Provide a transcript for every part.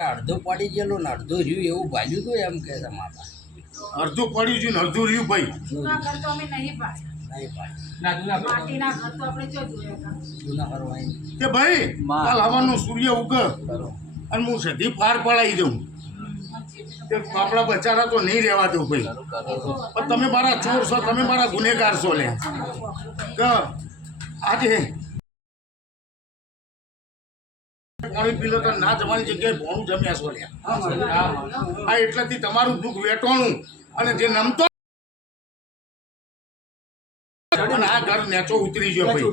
અડધું પડી ગયેલું ને અડધું રહ્યું એવું ભાલ્યું હતું એમ કે માતા અડધું પડ્યું છે ને અડધું રહ્યું ભાઈ. જૂના ઘર તો અમે નહીં પાડ્યા નહીં પાડી. ના જૂના ઘર. માટીના ઘર તો આપણે જો જોયા હતા. જૂના કરવા કે ભાઈ. કાલ હવાનો સૂર્ય ઉગ અને હું સધી પાર પડાવી દઉં. કે આપણા બચારા તો નહીં રહેવા દઉં ભાઈ. પણ તમે મારા ચોર છો તમે મારા ગુનેગાર છો લે. કે આજે પાણી પીલો તો ના જવાની જગ્યાએ ભોણું જમ્યા છો આ એટલાથી તમારું દુઃખ વેટવાનું અને જે નમતો આ ઘર નેચો ઉતરી ગયો ભાઈ.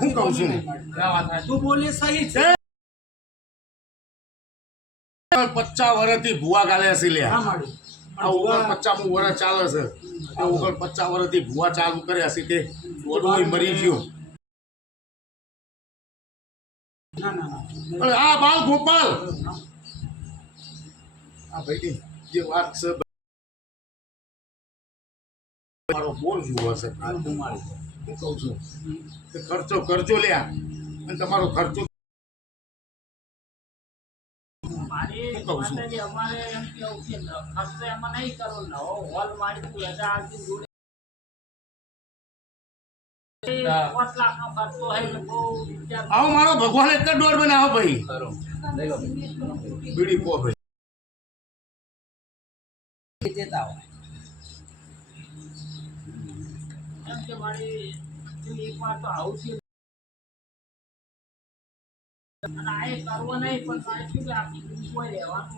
હું કહું છું? ના વાત સાચી. તું બોલી સહી છે પચાસ વર્ષથી ભૂવા ગાલે છે લે આ ઓગણ પચાસમું વર્ષ ચાલે છે. ઓગણ પચાસ વર્ષથી ભૂવા ચાલુ કર્યા છે તે. મરી ગયો. આ બાલ ગોપાલ. આ ભાઈ જે વાત છે મારો બોલ જુઓ છે. હું કહું છું કે ખર્ચો કરજો લ્યા અને તમારો ખર્ચો અમારે એમ કેવું છે ખર્ચો એમાં નહીં કરવો હોલ મારી તું આવો મારો ભગવાન એક જ ડોર બનાવો ભાઈ. બીડી પો ભાઈ. એમ કે એક વાર તો આવું છે કરવો નહીં પણ મારે શું રહેવાનું